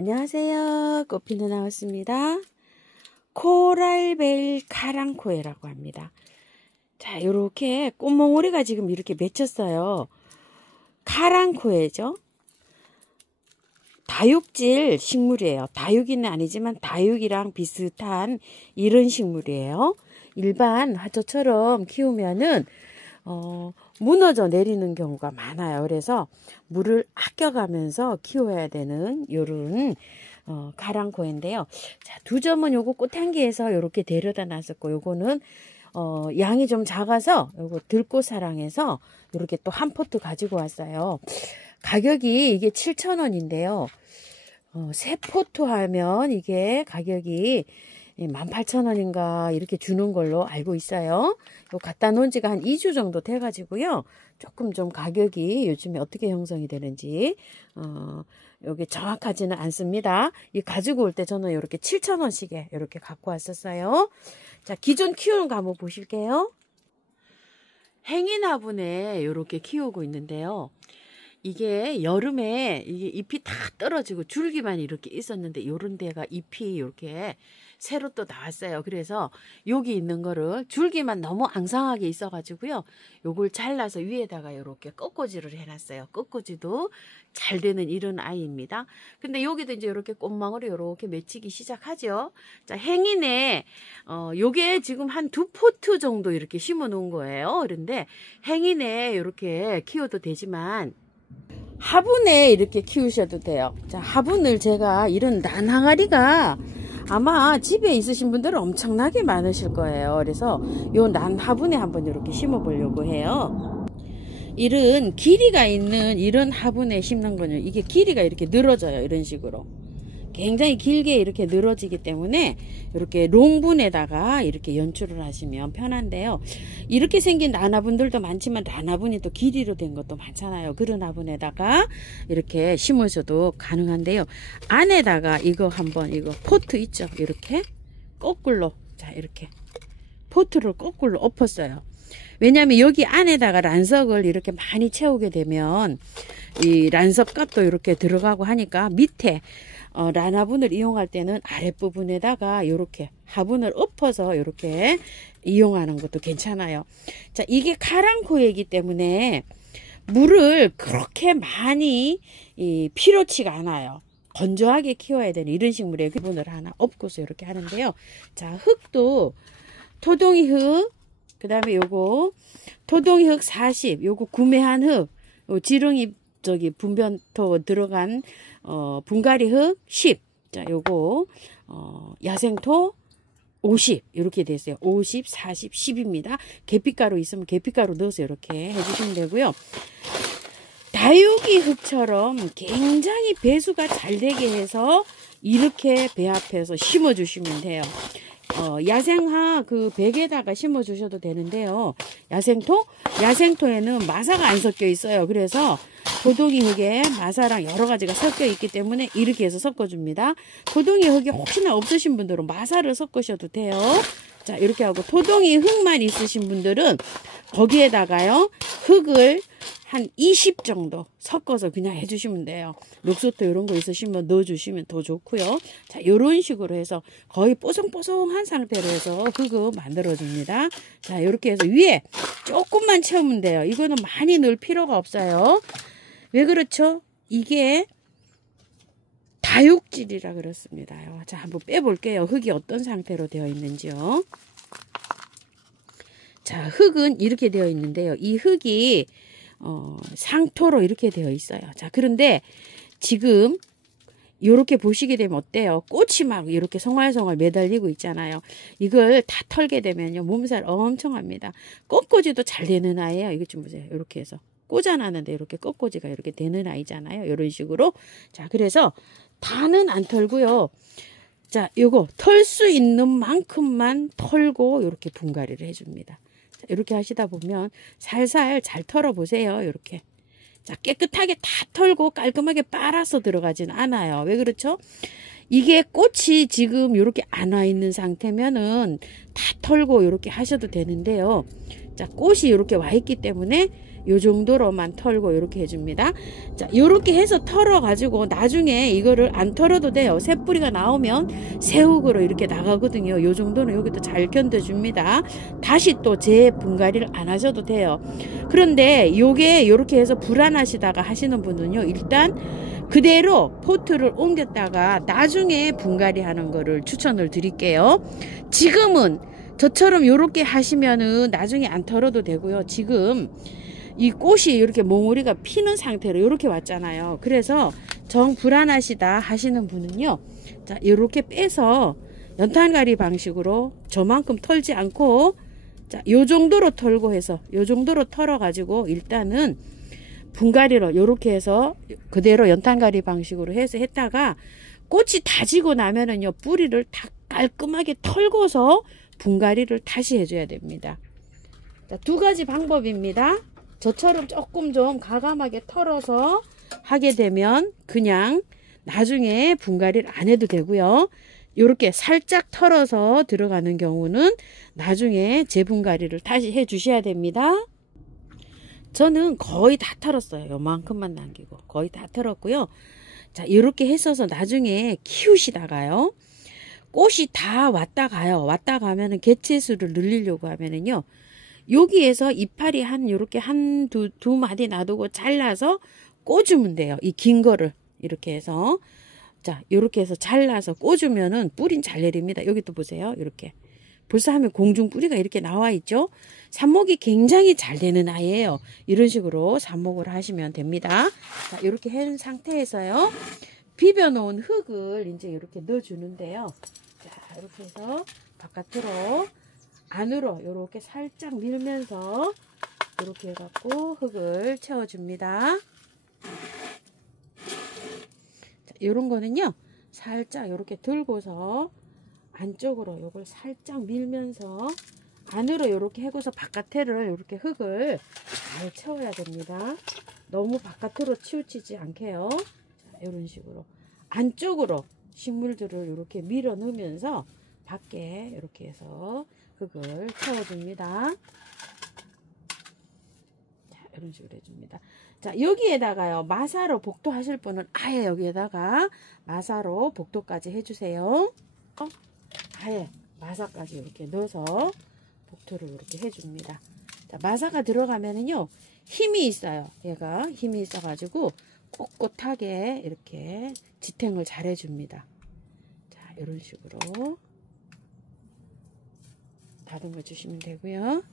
안녕하세요. 꽃피누 나왔습니다. 코랄벨 카랑코에라고 합니다. 자, 요렇게 꽃몽오리가 지금 이렇게 맺혔어요. 카랑코에죠. 다육질 식물이에요. 다육이는 아니지만 다육이랑 비슷한 이런 식물이에요. 일반 화초처럼 키우면은 무너져 내리는 경우가 많아요. 그래서 물을 아껴가면서 키워야 되는 요런 카랑코인데요. 자, 두 점은 요거 꽃향기에서 요렇게 데려다 놨었고, 요거는 양이 좀 작아서 요거 들꽃사랑에서 요렇게 또 한 포트 가지고 왔어요. 가격이 이게 7,000원인데요. 세 포트 하면 이게 가격이 18,000원인가 이렇게 주는 걸로 알고 있어요. 요 갖다 놓은 지가 한 2주 정도 돼 가지고요. 조금 좀 가격이 요즘에 어떻게 형성이 되는지 여기 정확하지는 않습니다. 이 가지고 올 때 저는 이렇게 7,000원씩에 이렇게 갖고 왔었어요. 자, 기존 키우는 거 한번 보실게요. 행인화분에 이렇게 키우고 있는데요. 이게 여름에 이게 잎이 다 떨어지고 줄기만 이렇게 있었는데 요런 데가 잎이 이렇게 새로 또 나왔어요. 그래서 여기 있는 거를 줄기만 너무 앙상하게 있어 가지고요. 요걸 잘라서 위에다가 이렇게 꺾꽂이를 해놨어요. 꺾꽂이도 잘 되는 이런 아이입니다. 근데 여기도 이제 이렇게 꽃망울이 이렇게 맺히기 시작하죠. 자, 행인에 요게 지금 한 2포트 정도 이렇게 심어 놓은 거예요. 그런데 행인에 이렇게 키워도 되지만 화분에 이렇게 키우셔도 돼요. 자, 화분을 제가 이런 난항아리가 아마 집에 있으신 분들은 엄청나게 많으실 거예요. 그래서 요 난화분에 한번 이렇게 심어 보려고 해요. 이런 길이가 있는 이런 화분에 심는 거는 이게 길이가 이렇게 늘어져요. 이런 식으로 굉장히 길게 이렇게 늘어지기 때문에 이렇게 롱분에다가 이렇게 연출을 하시면 편한데요. 이렇게 생긴 난화분들도 많지만 난화분이 또 길이로 된 것도 많잖아요. 그런 화분에다가 이렇게 심으셔도 가능한데요. 안에다가 이거 한번 이거 포트 있죠. 이렇게 거꾸로 자 이렇게 포트를 거꾸로 엎었어요. 왜냐하면 여기 안에다가 란석을 이렇게 많이 채우게 되면 이 란석 값도 이렇게 들어가고 하니까 밑에 란화분을 이용할 때는 아랫부분에다가 이렇게 화분을 엎어서 이렇게 이용하는 것도 괜찮아요. 자, 이게 카랑코이기 때문에 물을 그렇게 많이 필요치가 않아요. 건조하게 키워야 되는 이런 식물에 화분을 하나 엎고서 이렇게 하는데요. 자, 흙도 토동이 흙, 그 다음에 요거 토동이 흙 40, 요거 구매한 흙, 요 지렁이 저기 분변토 들어간 분갈이 흙 10. 자, 요거 야생토 50 이렇게 됐어요. 50, 40, 10입니다. 계피가루 있으면 계피가루 넣어서 이렇게 해주시면 되고요. 다육이 흙처럼 굉장히 배수가 잘 되게 해서 이렇게 배합해서 심어 주시면 돼요. 야생화 그 백에다가 심어 주셔도 되는데요. 야생토에는 마사가 안 섞여 있어요. 그래서 토동이 흙에 마사랑 여러 가지가 섞여 있기 때문에 이렇게 해서 섞어 줍니다. 토동이 흙이 혹시나 없으신 분들은 마사를 섞으셔도 돼요. 자, 이렇게 하고 토동이 흙만 있으신 분들은 거기에다가요 흙을 한 20 정도 섞어서 그냥 해주시면 돼요. 녹소토 이런 거 있으시면 넣어주시면 더 좋고요. 자, 이런 식으로 해서 거의 뽀송뽀송한 상태로 해서 흙을 만들어줍니다. 자, 이렇게 해서 위에 조금만 채우면 돼요. 이거는 많이 넣을 필요가 없어요. 왜 그렇죠? 이게 다육질이라 그렇습니다. 자, 한번 빼볼게요. 흙이 어떤 상태로 되어 있는지요. 자, 흙은 이렇게 되어 있는데요. 이 흙이 상토로 이렇게 되어 있어요. 자, 그런데 지금 이렇게 보시게 되면 어때요? 꽃이 막 이렇게 송알송알 매달리고 있잖아요. 이걸 다 털게 되면요 몸살 엄청 합니다. 꺾꽂이도 잘 되는 아이예요. 이거 좀 보세요. 이렇게 해서 꽂아놨는데 이렇게 꺾꽂이가 이렇게 되는 아이잖아요. 이런 식으로. 자, 그래서 다는 안 털고요. 자, 요거 털 수 있는 만큼만 털고 이렇게 분갈이를 해줍니다. 자, 이렇게 하시다 보면 살살 잘 털어 보세요. 이렇게. 자, 깨끗하게 다 털고 깔끔하게 빨아서 들어가진 않아요. 왜 그렇죠? 이게 꽃이 지금 이렇게 안 와 있는 상태면은 다 털고 이렇게 하셔도 되는데요. 자, 꽃이 이렇게 와 있기 때문에 요 정도로만 털고 이렇게 해줍니다. 자, 요렇게 해서 털어 가지고 나중에 이거를 안 털어도 돼요. 새뿌리가 나오면 새우으로 이렇게 나가거든요. 요 정도는 여기도 잘 견뎌줍니다. 다시 또 재분갈이를 안 하셔도 돼요. 그런데 요게 요렇게 해서 불안하시다가 하시는 분은요, 일단 그대로 포트를 옮겼다가 나중에 분갈이 하는 거를 추천을 드릴게요. 지금은 저처럼 요렇게 하시면은 나중에 안 털어도 되고요. 지금 이 꽃이 이렇게 몽우리가 피는 상태로 이렇게 왔잖아요. 그래서 정 불안하시다 하시는 분은요, 자, 이렇게 빼서 연탄가리 방식으로 저만큼 털지 않고, 자, 요 정도로 털고 해서 요 정도로 털어 가지고 일단은 분갈이로 요렇게 해서 그대로 연탄가리 방식으로 해서 했다가 꽃이 다지고 나면은요, 뿌리를 다 깔끔하게 털고서 분갈이를 다시 해줘야 됩니다. 자, 두 가지 방법입니다. 저처럼 조금 좀 가감하게 털어서 하게 되면 그냥 나중에 분갈이를 안 해도 되고요. 이렇게 살짝 털어서 들어가는 경우는 나중에 재분갈이를 다시 해 주셔야 됩니다. 저는 거의 다 털었어요. 요만큼만 남기고 거의 다 털었고요. 자, 이렇게 했어서 나중에 키우시다가요, 꽃이 다 왔다 가요. 왔다 가면은 개체수를 늘리려고 하면은요, 여기에서 이파리 요렇게 두 마디 놔두고 잘라서 꽂으면 돼요. 이 긴 거를 이렇게 해서, 자, 요렇게 해서 잘라서 꽂으면은 뿌린 잘 내립니다. 여기 또 보세요. 이렇게 벌써 하면 공중 뿌리가 이렇게 나와 있죠. 삽목이 굉장히 잘 되는 아이예요. 이런 식으로 삽목을 하시면 됩니다. 자, 이렇게 한 상태에서요, 비벼 놓은 흙을 이제 이렇게 넣어 주는데요. 자, 이렇게 해서 바깥으로 안으로 이렇게 살짝 밀면서 이렇게 해갖고 흙을 채워줍니다. 자, 이런 거는요, 살짝 이렇게 들고서 안쪽으로 요걸 살짝 밀면서 안으로 이렇게 해고서 바깥에를 이렇게 흙을 잘 채워야 됩니다. 너무 바깥으로 치우치지 않게요. 자, 이런 식으로 안쪽으로 식물들을 이렇게 밀어 넣으면서 밖에 이렇게 해서 흙을 채워줍니다. 자, 이런 식으로 해줍니다. 자, 여기에다가요, 마사로 복도 하실 분은 아예 여기에다가 마사로 복도까지 해주세요. 아예 마사까지 이렇게 넣어서 복도를 이렇게 해줍니다. 자, 마사가 들어가면은요, 힘이 있어요. 얘가 힘이 있어가지고 꼿꼿하게 이렇게 지탱을 잘 해줍니다. 자, 이런 식으로 다듬어 주시면 되고요.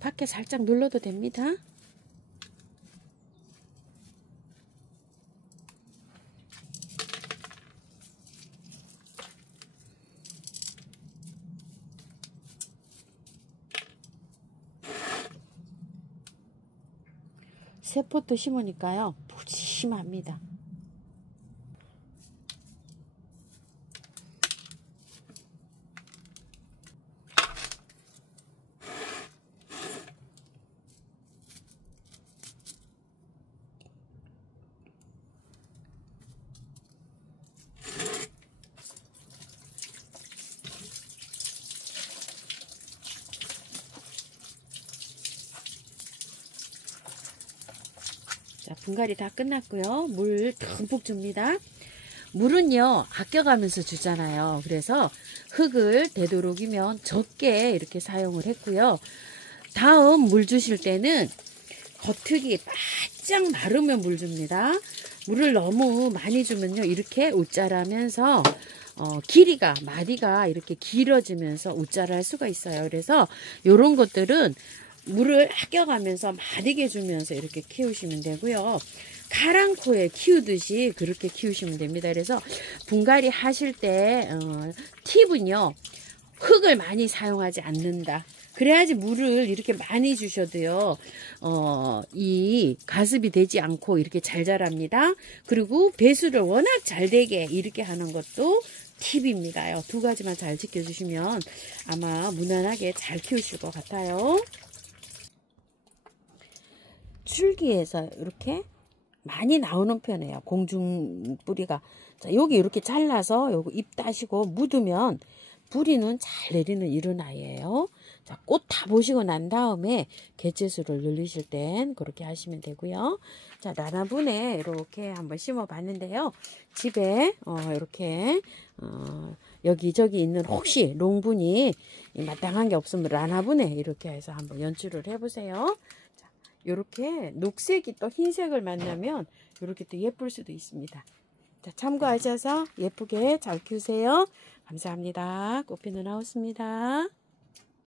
밖에 살짝 눌러도 됩니다. 새포트 심으니까요, 푸짐합니다. 자, 분갈이 다 끝났고요. 물 듬뿍 줍니다. 물은요, 아껴가면서 주잖아요. 그래서 흙을 되도록이면 적게 이렇게 사용을 했고요. 다음 물 주실 때는 겉흙이 바짝 마르면 물 줍니다. 물을 너무 많이 주면요, 이렇게 웃자라면서 길이가, 마디가 이렇게 길어지면서 웃자랄 수가 있어요. 그래서 이런 것들은 물을 아껴가면서 마디게 주면서 이렇게 키우시면 되고요. 가랑코에 키우듯이 그렇게 키우시면 됩니다. 그래서 분갈이 하실 때 팁은요, 흙을 많이 사용하지 않는다. 그래야지 물을 이렇게 많이 주셔도요, 이 가습이 되지 않고 이렇게 잘 자랍니다. 그리고 배수를 워낙 잘 되게 이렇게 하는 것도 팁입니다요. 두 가지만 잘 지켜주시면 아마 무난하게 잘 키우실 것 같아요. 줄기에서 이렇게 많이 나오는 편이에요. 공중 뿌리가. 자, 여기 이렇게 잘라서 요거 잎 따시고 묻으면 뿌리는 잘 내리는 이런 아이예요. 자, 꽃 다 보시고 난 다음에 개체수를 늘리실 땐 그렇게 하시면 되고요. 자, 나나분에 이렇게 한번 심어 봤는데요. 집에 이렇게 여기저기 있는 혹시 롱분이 마땅한 게 없으면 라나분에 이렇게 해서 한번 연출을 해보세요. 자, 이렇게 녹색이 또 흰색을 만나면 이렇게 또 예쁠 수도 있습니다. 자, 참고하셔서 예쁘게 잘 키우세요. 감사합니다. 꽃피는 하우스입니다.